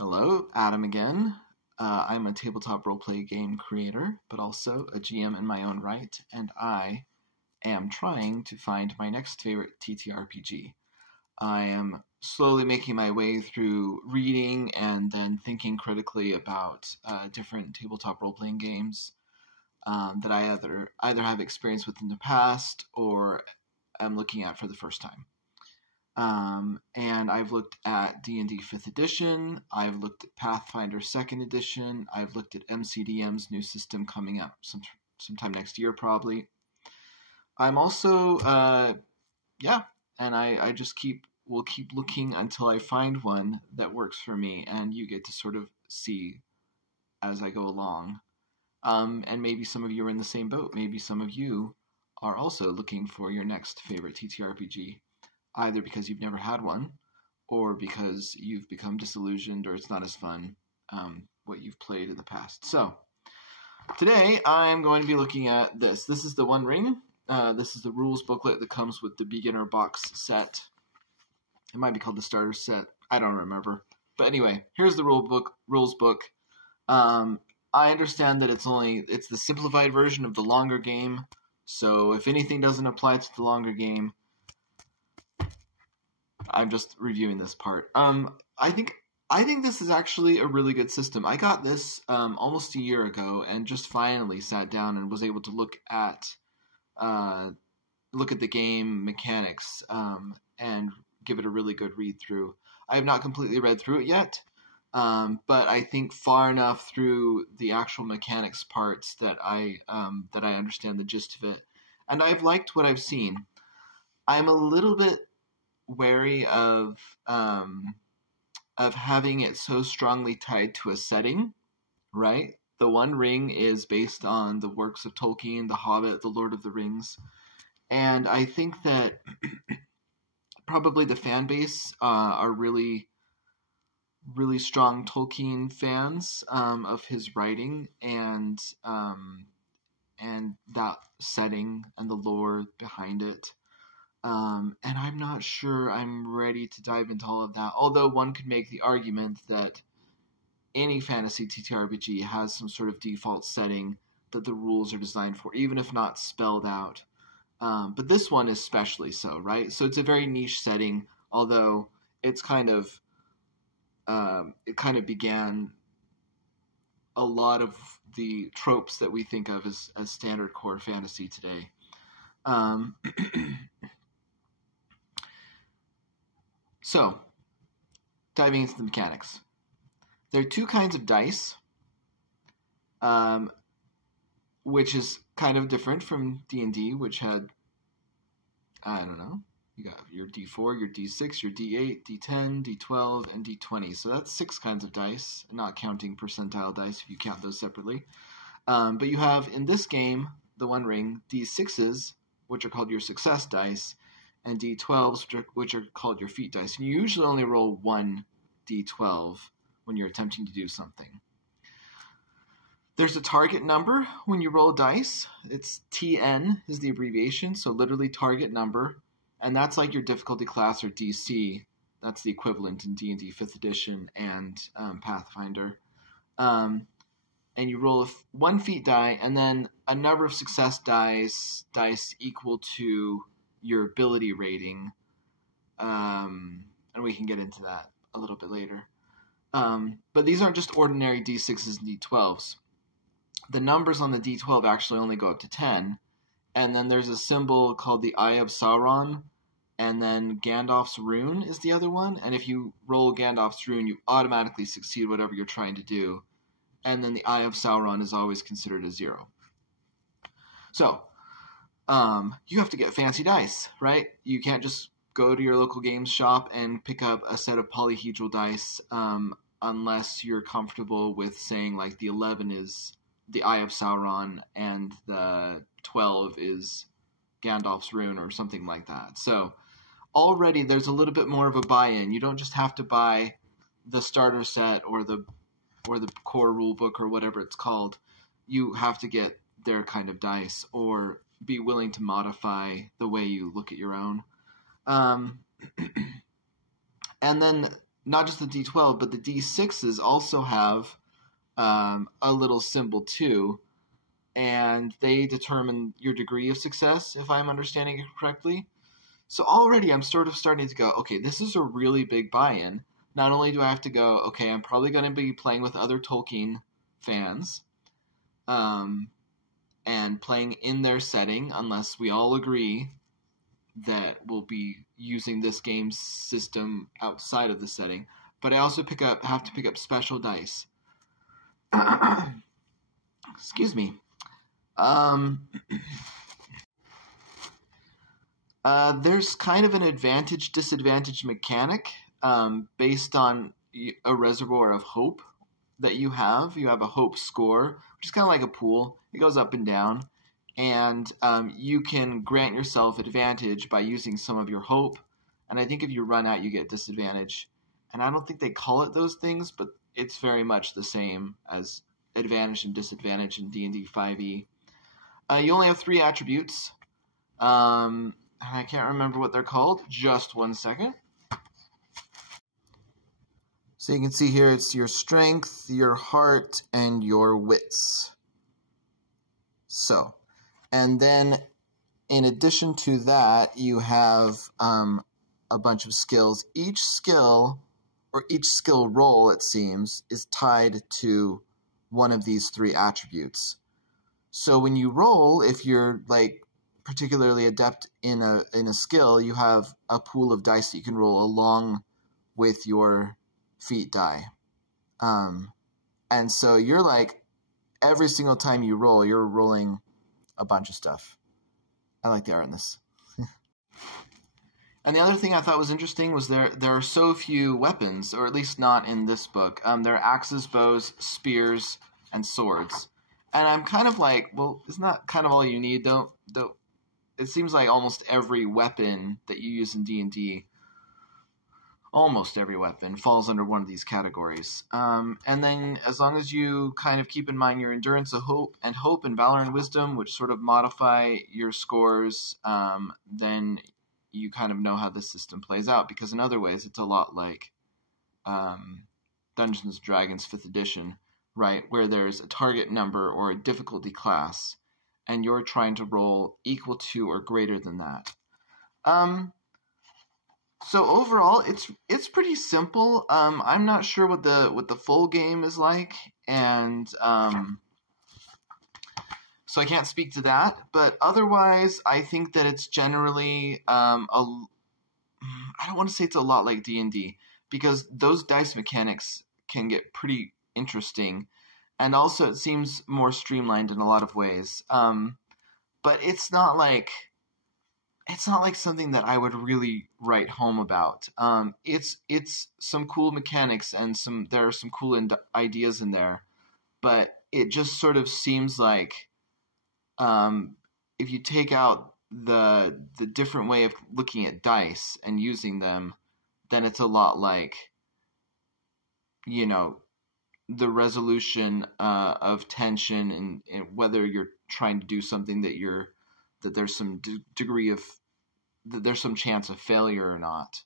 Hello, Adam again. I'm a tabletop roleplay game creator, but also a GM in my own right, and I am trying to find my next favorite TTRPG. I am slowly making my way through reading and then thinking critically about different tabletop role-playing games that I either have experience with in the past or am looking at for the first time. And I've looked at D&D 5th edition, I've looked at Pathfinder 2nd edition, I've looked at MCDM's new system coming out sometime next year probably. I'm also, and I just will keep looking until I find one that works for me, and you get to sort of see as I go along. And maybe some of you are in the same boat. Maybe some of you are also looking for your next favorite TTRPG. Either because you've never had one, or because you've become disillusioned, or it's not as fun what you've played in the past. So, today I'm going to be looking at this. This is the One Ring. This is the rules booklet that comes with the beginner box set. It might be called the starter set. I don't remember. But anyway, here's the rules book. I understand that it's the simplified version of the longer game. So if anything doesn't apply to the longer game, I'm just reviewing this part. I think this is actually a really good system. I got this almost a year ago and just finally sat down and was able to look at the game mechanics and give it a really good read through. I have not completely read through it yet, but I think far enough through the actual mechanics parts that I understand the gist of it, and I've liked what I've seen. I'm a little bit wary of having it so strongly tied to a setting, right? The One Ring is based on the works of Tolkien, The Hobbit, The Lord of the Rings, and I think that probably the fan base are really, really strong Tolkien fans of his writing and that setting and the lore behind it. And I'm not sure I'm ready to dive into all of that, although one could make the argument that any fantasy TTRPG has some sort of default setting that the rules are designed for, even if not spelled out. But this one is especially so, right? So it's a very niche setting, although it's it kind of began a lot of the tropes that we think of as standard core fantasy today. So, diving into the mechanics. There are two kinds of dice, which is kind of different from D&D, which had, I don't know, you got your D4, your D6, your D8, D10, D12, and D20. So that's 6 kinds of dice, not counting percentile dice if you count those separately. But you have, in this game, the One Ring, D6s, which are called your success dice, and D12s, which are called your feat dice. And you usually only roll 1 D12 when you're attempting to do something. There's a target number when you roll dice. It's TN is the abbreviation, so literally target number. And that's like your difficulty class or DC. That's the equivalent in D&D 5th edition and Pathfinder. And you roll 1 feat die, and then a number of success dice equal to your ability rating, and we can get into that a little bit later. But these aren't just ordinary D6s and D12s. The numbers on the D12 actually only go up to 10, and then there's a symbol called the Eye of Sauron, and then Gandalf's Rune is the other one, and if you roll Gandalf's Rune, you automatically succeed whatever you're trying to do, and then the Eye of Sauron is always considered a 0. So, you have to get fancy dice, right? You can't just go to your local games shop and pick up a set of polyhedral dice unless you're comfortable with saying like the 11 is the Eye of Sauron and the 12 is Gandalf's Rune or something like that. So already there's a little bit more of a buy-in. You don't just have to buy the starter set or the core rule book or whatever it's called. You have to get their kind of dice or be willing to modify the way you look at your own. And then not just the D12, but the D6s also have a little symbol too, and they determine your degree of success, if I'm understanding it correctly. So already I'm sort of starting to go, okay, this is a really big buy-in. Not only do I have to go, okay, I'm probably going to be playing with other Tolkien fans, and playing in their setting, unless we all agree that we'll be using this game system outside of the setting. But I also have to pick up special dice. Excuse me. There's kind of an advantage-disadvantage mechanic based on a reservoir of hope that you have. You have a hope score, which is kind of like a pool. It goes up and down. And you can grant yourself advantage by using some of your hope. And I think if you run out, you get disadvantage. And I don't think they call it those things, but it's very much the same as advantage and disadvantage in D&D 5e. You only have 3 attributes. I can't remember what they're called. Just one second. So you can see here it's your strength, your heart, and your wits. So, and then in addition to that, you have a bunch of skills. Each skill, or each skill roll, it seems, is tied to one of these 3 attributes. So when you roll, if you're like particularly adept in a skill, you have a pool of dice that you can roll along with your feat die. And so you're like, every single time you roll, you're rolling a bunch of stuff. I like the art in this. And the other thing I thought was interesting was there are so few weapons, or at least not in this book. There are axes, bows, spears, and swords. And I'm kind of like, well, isn't that kind of all you need? Though it seems like almost every weapon that you use in D&D, almost every weapon, falls under one of these categories. And then as long as you kind of keep in mind your endurance, hope, and valor and wisdom, which sort of modify your scores, then you kind of know how this system plays out. Because in other ways, it's a lot like Dungeons & Dragons 5th edition, right, where there's a target number or a difficulty class, and you're trying to roll equal to or greater than that. So overall, it's pretty simple. I'm not sure what the full game is like, and so I can't speak to that. But otherwise, I think that it's generally I don't want to say it's a lot like D&D, because those dice mechanics can get pretty interesting, and also it seems more streamlined in a lot of ways. But it's not like something that I would really write home about. It's some cool mechanics, and there are some cool ideas in there, but it just sort of seems like if you take out the different way of looking at dice and using them, then it's a lot like, you know, the resolution of tension, and whether you're trying to do something that there's some degree of, that there's some chance of failure or not.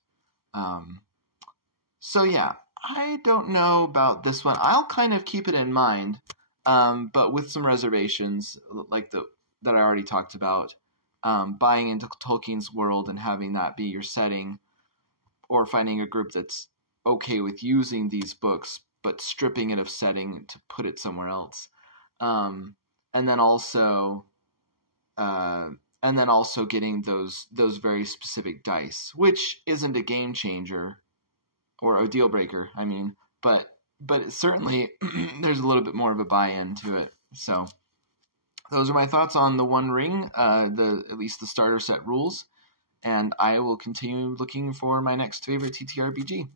So yeah, I don't know about this one. I'll kind of keep it in mind, but with some reservations, like that I already talked about. Buying into Tolkien's world and having that be your setting, or finding a group that's okay with using these books but stripping it of setting to put it somewhere else. And then also getting those very specific dice, which isn't a game changer or a deal breaker, I mean, but certainly there's a little bit more of a buy-in to it. So those are my thoughts on the One Ring, at least the starter set rules, and I will continue looking for my next favorite TTRPG.